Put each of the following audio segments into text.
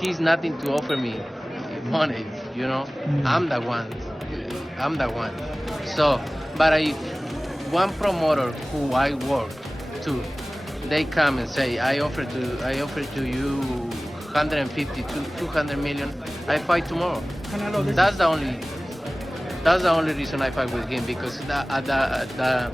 he's nothing to offer me money. You know, I'm the one. I'm the one. So, but if one promoter who I work to, they come and say, I offer to you 150 to 200 million, I fight tomorrow. That's the only reason I fight with him, because the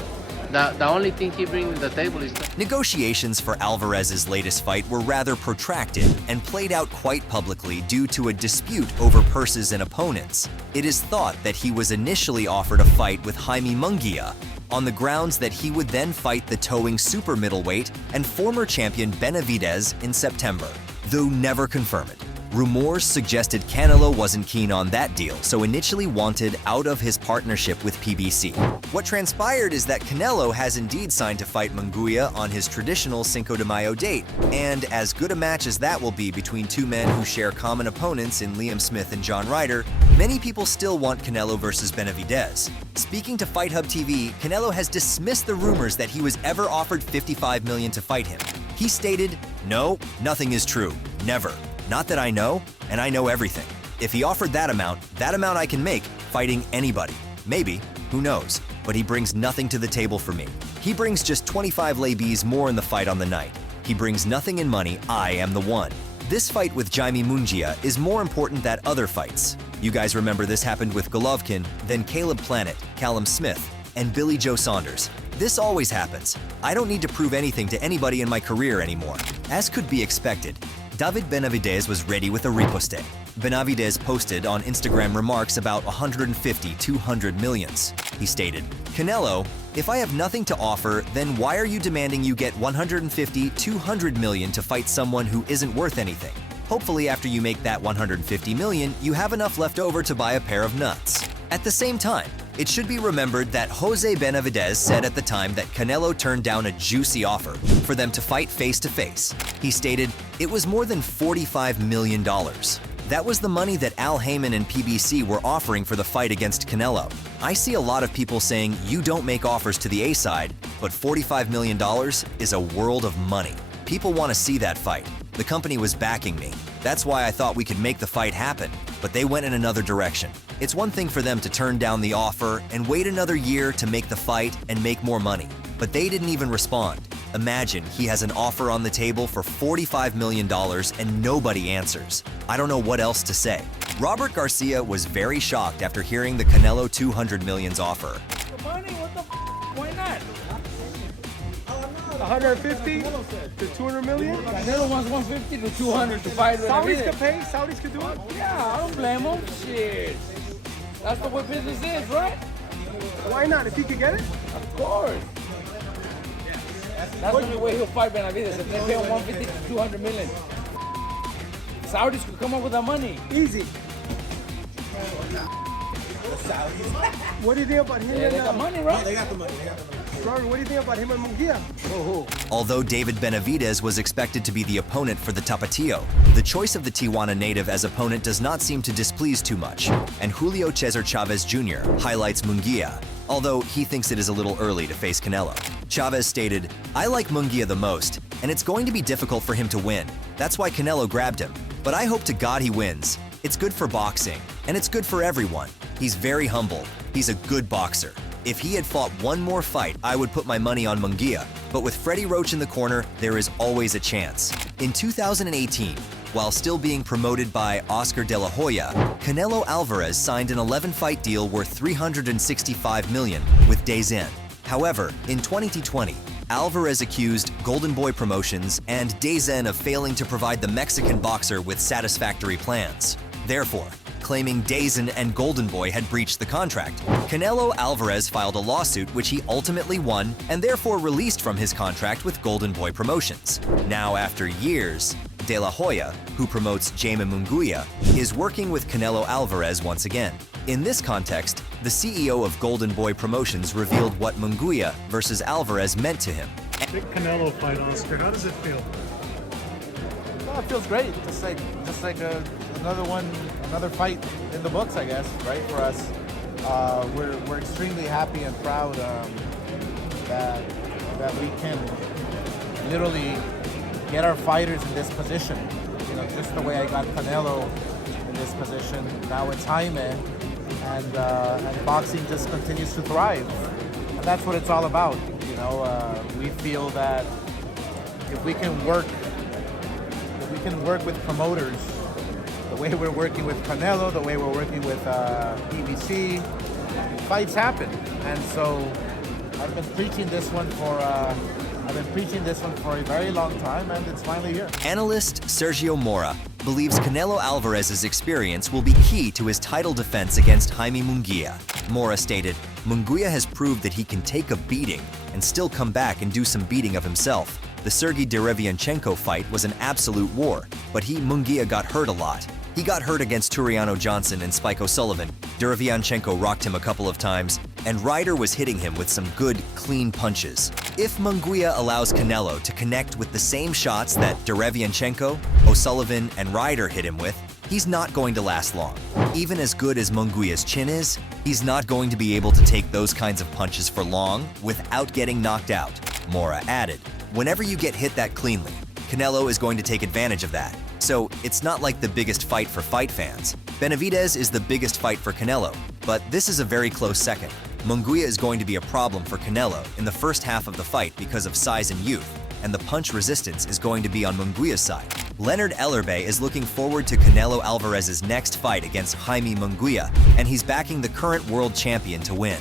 only thing he brings to the table is. Negotiations for Alvarez's latest fight were rather protracted and played out quite publicly due to a dispute over purses and opponents. It is thought that he was initially offered a fight with Jaime Munguia on the grounds that he would then fight the towing super middleweight and former champion Benavidez in September, though never confirmed. Rumors suggested Canelo wasn't keen on that deal, so initially wanted out of his partnership with PBC. What transpired is that Canelo has indeed signed to fight Munguia on his traditional Cinco de Mayo date, and as good a match as that will be between two men who share common opponents in Liam Smith and John Ryder, many people still want Canelo versus Benavidez. Speaking to Fight Hub TV, Canelo has dismissed the rumors that he was ever offered $55 million to fight him. He stated, "No, nothing is true. Never. Not that I know, and I know everything. If he offered that amount I can make fighting anybody. Maybe, who knows, but he brings nothing to the table for me. He brings just 25 lay-Bs more in the fight on the night. He brings nothing in money, I am the one. This fight with Jaime Munguia is more important than other fights. You guys remember this happened with Golovkin, then Caleb Planet, Callum Smith, and Billy Joe Saunders. This always happens. I don't need to prove anything to anybody in my career anymore." As could be expected, David Benavidez was ready with a riposte. Benavidez posted on Instagram remarks about 150, 200 millions. He stated, "Canelo, if I have nothing to offer, then why are you demanding you get 150, 200 million to fight someone who isn't worth anything? Hopefully after you make that 150 million, you have enough left over to buy a pair of nuts." At the same time, it should be remembered that Jose Benavidez said at the time that Canelo turned down a juicy offer for them to fight face-to-face. He stated, "It was more than $45 million. That was the money that Al Heyman and PBC were offering for the fight against Canelo. I see a lot of people saying you don't make offers to the A side, but $45 million is a world of money. People want to see that fight. The company was backing me. That's why I thought we could make the fight happen, but they went in another direction. It's one thing for them to turn down the offer and wait another year to make the fight and make more money, but they didn't even respond. Imagine he has an offer on the table for $45 million and nobody answers. I don't know what else to say." Robert Garcia was very shocked after hearing the Canelo 200 million's offer. Money, what the why not? 150 to 200 million? Canelo wants 150 to 200 to fight. Saudis could pay? Saudis could do it? Yeah, I don't blame him. Shit. That's the way business is, right? Why not? If he could get it? Of course. That's the only way he'll fight Benavidez. If they pay him 150 to 200 million. Saudis could come up with that money. Easy. What do you think about him? Yeah, they got money, right? They got the money. Robert, what do you think about him and Munguia? Although David Benavidez was expected to be the opponent for the Tapatio, the choice of the Tijuana native as opponent does not seem to displease too much, and Julio Cesar Chavez Jr. highlights Munguia, although he thinks it is a little early to face Canelo. Chavez stated, "I like Munguia the most, and it's going to be difficult for him to win. That's why Canelo grabbed him. But I hope to God he wins. It's good for boxing, and it's good for everyone. He's very humble. He's a good boxer. If he had fought one more fight, I would put my money on Munguia, but with Freddie Roach in the corner, there is always a chance." In 2018, while still being promoted by Oscar De La Hoya, Canelo Alvarez signed an 11-fight deal worth $365 million with DAZN. However, in 2020, Alvarez accused Golden Boy Promotions and DAZN of failing to provide the Mexican boxer with satisfactory plans. Therefore, claiming DAZN and Golden Boy had breached the contract, Canelo Alvarez filed a lawsuit which he ultimately won and therefore released from his contract with Golden Boy Promotions. Now, after years, De La Hoya, who promotes Jaime Munguia, is working with Canelo Alvarez once again. In this context, the CEO of Golden Boy Promotions revealed what Munguia versus Alvarez meant to him. Big Canelo fight, Oscar. How does it feel? Well, it feels great. Just like another fight in the books, I guess, right, for us. We're extremely happy and proud that we can literally get our fighters in this position. just the way I got Canelo in this position, now it's Jaime, and boxing just continues to thrive, and that's what it's all about. We feel that if we can work with promoters the way we're working with Canelo, the way we're working with PBC, fights happen. And so I've been preaching this one for a very long time, and it's finally here. Analyst Sergio Mora believes Canelo Alvarez's experience will be key to his title defense against Jaime Munguia. Mora stated, "Munguia has proved that he can take a beating and still come back and do some beating of himself. The Sergey Derevianchenko fight was an absolute war, but Munguia got hurt a lot. He got hurt against Turiano Johnson and Spike O'Sullivan. Derevianchenko rocked him a couple of times, and Ryder was hitting him with some good, clean punches. If Munguia allows Canelo to connect with the same shots that Derevianchenko, O'Sullivan, and Ryder hit him with, he's not going to last long. Even as good as Munguia's chin is, he's not going to be able to take those kinds of punches for long without getting knocked out." Mora added, "Whenever you get hit that cleanly, Canelo is going to take advantage of that. So it's not like the biggest fight for fight fans. Benavidez is the biggest fight for Canelo, but this is a very close second. Munguia is going to be a problem for Canelo in the first half of the fight because of size and youth, and the punch resistance is going to be on Munguia's side." Leonard Ellerbe is looking forward to Canelo Alvarez's next fight against Jaime Munguia, and he's backing the current world champion to win.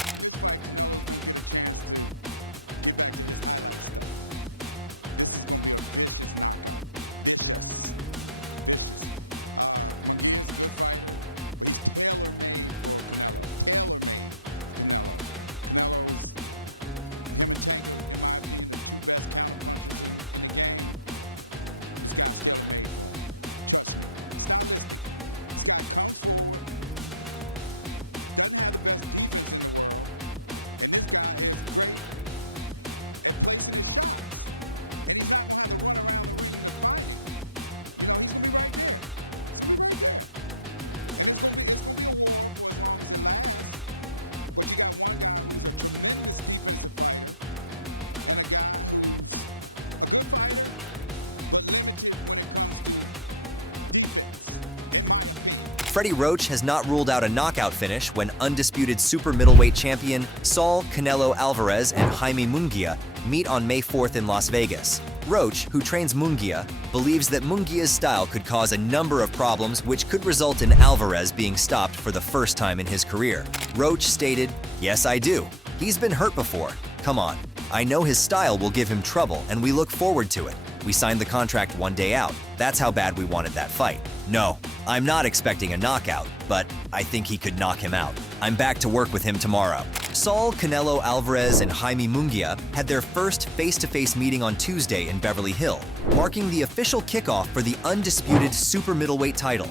Freddie Roach has not ruled out a knockout finish when undisputed super middleweight champion Saul Canelo Alvarez and Jaime Munguia meet on May 4th in Las Vegas. Roach, who trains Munguia, believes that Munguia's style could cause a number of problems which could result in Alvarez being stopped for the first time in his career. Roach stated, "Yes, I do. He's been hurt before. Come on. I know his style will give him trouble, and we look forward to it. We signed the contract one day out. That's how bad we wanted that fight. No, I'm not expecting a knockout, but I think he could knock him out. I'm back to work with him tomorrow." Saul Canelo Alvarez and Jaime Munguia had their first face-to-face meeting on Tuesday in Beverly Hills, marking the official kickoff for the undisputed super middleweight title.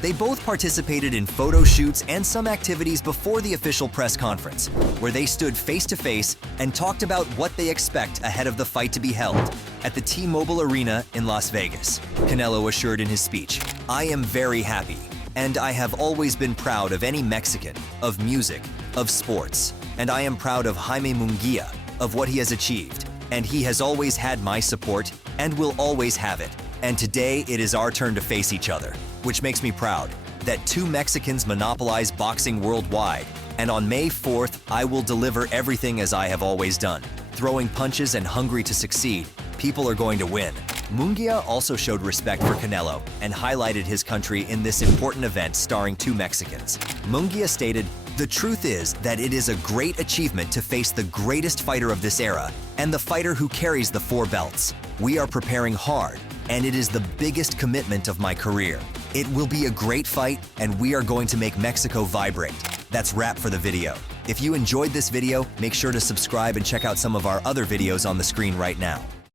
They both participated in photo shoots and some activities before the official press conference, where they stood face-to-face and talked about what they expect ahead of the fight to be held at the T-Mobile Arena in Las Vegas. Canelo assured in his speech, "I am very happy, and I have always been proud of any Mexican, of music, of sports, and I am proud of Jaime Munguia, of what he has achieved, and he has always had my support and will always have it. And today it is our turn to face each other, which makes me proud that two Mexicans monopolize boxing worldwide. And on May 4th, I will deliver everything as I have always done. Throwing punches and hungry to succeed, people are going to win." Munguia also showed respect for Canelo and highlighted his country in this important event starring two Mexicans. Munguia stated, "The truth is that it is a great achievement to face the greatest fighter of this era and the fighter who carries the 4 belts. We are preparing hard, and it is the biggest commitment of my career. It will be a great fight, and we are going to make Mexico vibrate." That's wrap for the video. If you enjoyed this video, make sure to subscribe and check out some of our other videos on the screen right now.